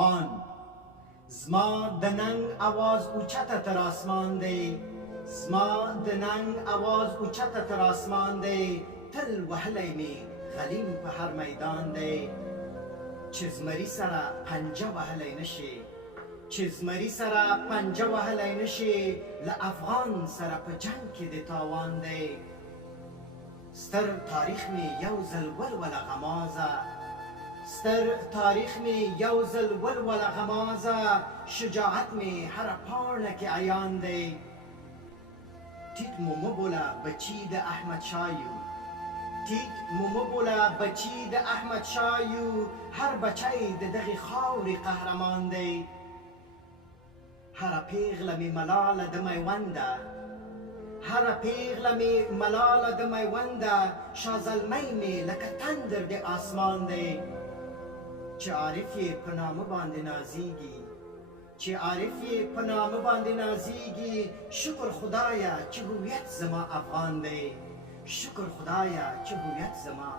افغان زما د ننګ اواز اوچته تر اسمان دی زما د ننګ اواز اوچته تر اسمان دی تل وهلی می غلیم په هر میدان دی چې زمري سره پنجه وهلی نشي چې زمري سره پنجه وهلی نشي له افغان سره په جنګ کې د تاوان دی ستر تاریخ می یو ځل ولوله غمازه ستر تاریخ می یو ځل ولوله غمازه شجاعت می هر پاڼه کې عیان دی ټیټ مو مبوله بچی د احمد شاه یو ټیټ مو مبوله بچی د احمد شاه یو هر بچی د دغې خاورې قهرمان دی هره پیغله می ملاله د میونده هره پیغله می ملاله د میونده شازلمی می لکه تندر د آسمان دی چې عارف یې په نامه باندې نازیږي چې عارف یې په نامه باندې نازیږي شکر خدایه چې هویت زما افغان دی شکر خدایه چې هویت زما